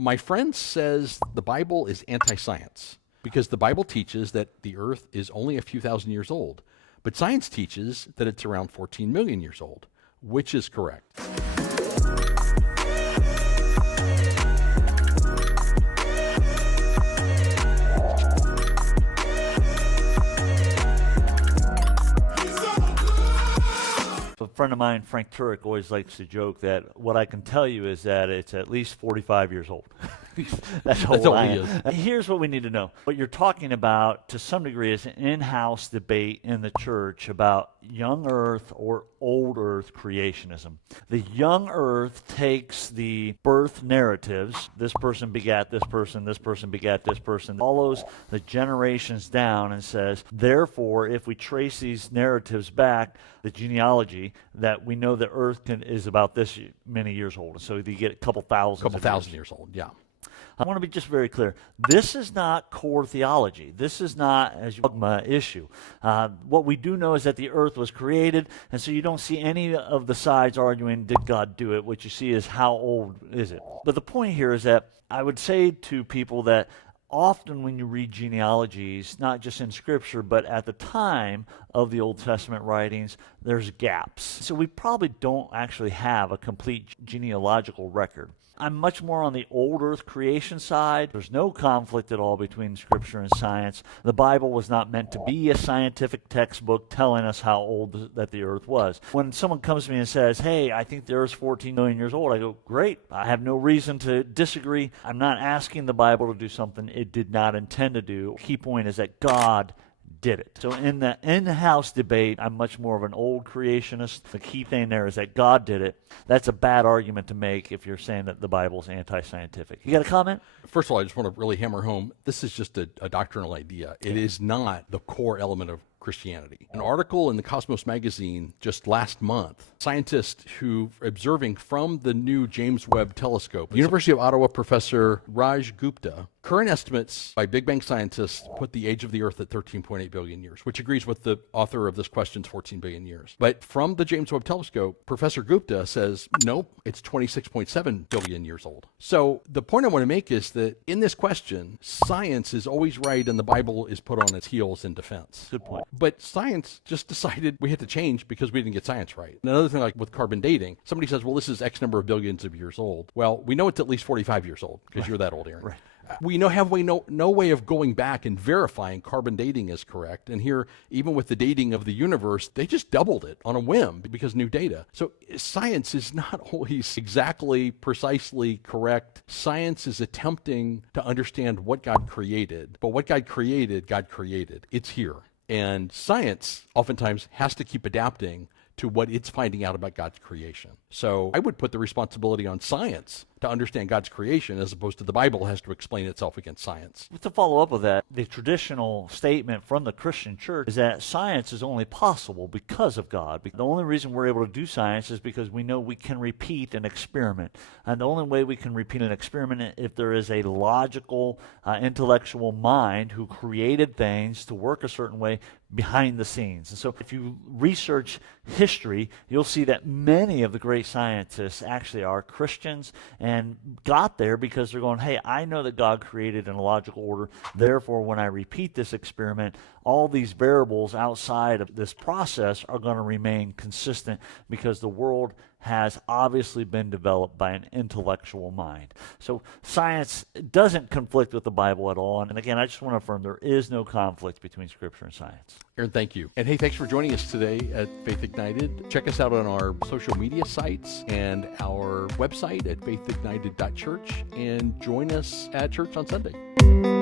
My friend says the Bible is anti-science because the Bible teaches that the earth is only a few thousand years old, but science teaches that it's around 14 million years old. Which is correct? A friend of mine, Frank Turek, always likes to joke that what I can tell you is that it's at least 45 years old. That's all I am. Here's what we need to know. What you're talking about, to some degree, is an in-house debate in the church about young earth or old earth creationism. The young earth takes the birth narratives, this person begat this person begat this person, follows the generations down and says, therefore, if we trace these narratives back, the genealogy, that we know the earth is about this many years old. So you get a couple thousand years old, yeah. I want to be just very clear. This is not core theology. This is not a dogma issue. What we do know is that the earth was created, and so you don't see any of the sides arguing, did God do it? What you see is, how old is it? But the point here is that I would say to people that often when you read genealogies, not just in Scripture, but at the time of the Old Testament writings, there's gaps. So we probably don't actually have a complete genealogical record. I'm much more on the old earth creation side. There's no conflict at all between Scripture and science. The Bible was not meant to be a scientific textbook telling us how old that the earth was. When someone comes to me and says, hey, I think the earth's 14 million years old, I go, great. I have no reason to disagree. I'm not asking the Bible to do something it did not intend to do. Key point is that God did it. So in the in-house debate, I'm much more of an old creationist. The key thing there is that God did it. That's a bad argument to make if you're saying that the Bible's anti-scientific. You got a comment? First of all, I just want to really hammer home, this is just a doctrinal idea. It is not the core element of Christianity. An article in the Cosmos magazine just last month, scientists who are observing from the new James Webb telescope, University of Ottawa professor Raj Gupta, current estimates by Big Bang scientists put the age of the Earth at 13.8 billion years, which agrees with the author of this question's 14 billion years. But from the James Webb telescope, Professor Gupta says, nope, it's 26.7 billion years old. So the point I want to make is that in this question, science is always right and the Bible is put on its heels in defense. Good point. But science just decided we had to change because we didn't get science right. Another thing, like with carbon dating, somebody says, well, this is X number of billions of years old. Well, we know it's at least 45 years old because you're that old, Aaron. Right. We have no way of going back and verifying carbon dating is correct. And here, even with the dating of the universe, they just doubled it on a whim because new data. So science is not always exactly, precisely correct. Science is attempting to understand what God created. But what God created. It's here. And science oftentimes has to keep adapting to what it's finding out about God's creation. So I would put the responsibility on science to understand God's creation as opposed to the Bible has to explain itself against science. To follow up with that, the traditional statement from the Christian church is that science is only possible because of God. The only reason we're able to do science is because we know we can repeat an experiment. And the only way we can repeat an experiment is if there is a logical, intellectual mind who created things to work a certain way behind the scenes. And so if you research history, you'll see that many of the great scientists actually are Christians and got there because they're going, hey, I know that God created in a logical order. Therefore, when I repeat this experiment, all these variables outside of this process are going to remain consistent because the world has obviously been developed by an intellectual mind. So science doesn't conflict with the Bible at all. And again, I just want to affirm there is no conflict between Scripture and science. Aaron, thank you. And hey, thanks for joining us today at Faith Ignited. Check us out on our social media sites and our website at faithignited.church and join us at church on Sunday.